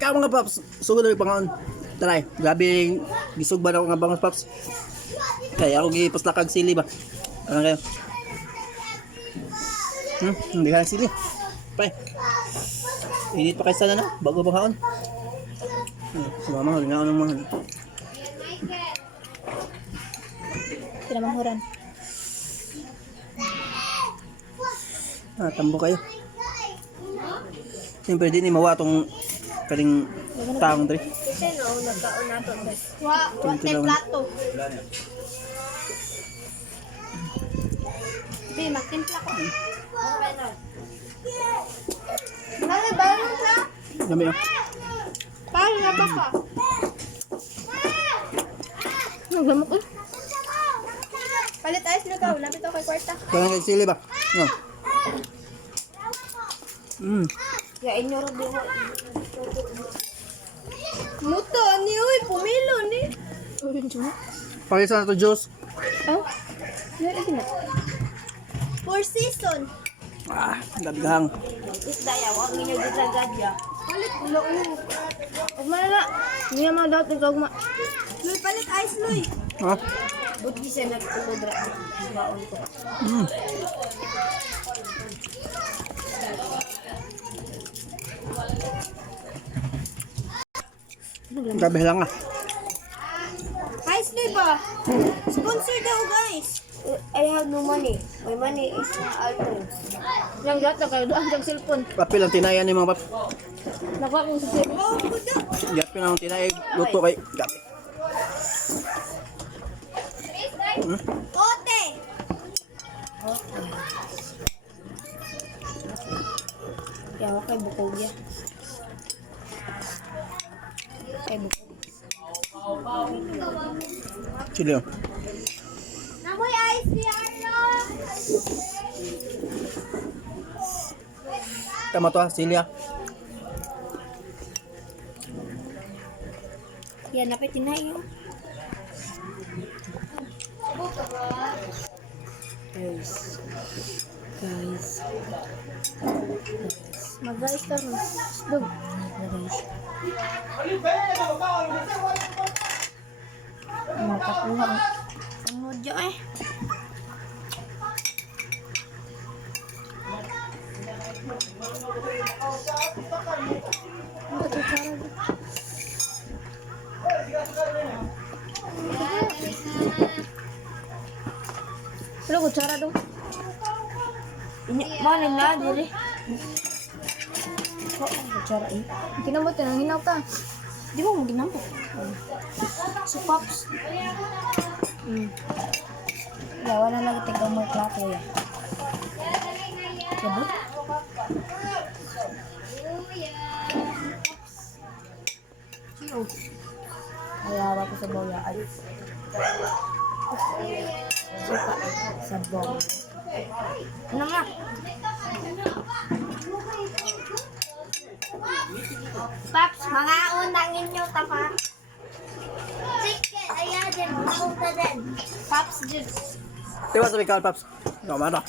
Kamu nga Paps, sugod na pangaon. Taray, grabe gisog ba na ako nga bangos Paps. Kaya ako gipaslakag sili ba. Ano kayo? Hindi ka sili. Pay. Init pa kayo sana na, bago pangaon. Sumama, huli nga ako ng mga. Pinamanghuran. Tambo kayo. Siyempre din mawa tong kaling taong dre. Kasi no, nagkaon nato. Wa plato. Di, magtimpla ko. Okay na. Ano ba na? Dami oh. Paano na ba ka? Naglamok ko. Palit ayos na ka. Lapit ako kay kwarta. Kaya kay sili ba? No. Ya inyo ro din. Muto ani oy, pumilo ni. Orange mo. Pakisa na to juice. Oh. Ano na? Four season. Daghang. Isda ya, wag ninyo gitagad ya. Palit ulo ulo. Ugma na. Niya mga dapat ikaw ugma. Loy palit ice loy. Ha? Budgi siya nagkulodra. Baon ko. Grabe lang ah. Ice loy ba? Sponsor daw guys. I have no money. My money is alto. Yang gata kayo doon ang cellphone. Papil ang tinayan ni mga Paps. Nakuha ko sa cellphone. Oh, kuda. Yapin ang tinay luto kay gabi. Ote. Kaya kay bukog ya. Kay bukog. Chili oh. Namoy ice ni Arlo. Tama to ah, sili ah. Yan, napay tinayo. Guys. Mag-guys ka rin. Slug. Makakuha. Ang modyo eh. Wala kutsara dong. Ini mana na diri? Kok kutsara ini? Kinamot na hinaw ka. Di mo mo ginamot. So pops. Yawa na lang tinggal mo plato ya. Sabot? Ayawa ko sa boya ay. Suka sa bong. Ano nga? Paps, mga unang inyo tapa. Chicken, ayan din. Mapunta din. Paps, juice. Diba sabi ka Paps? No, mano.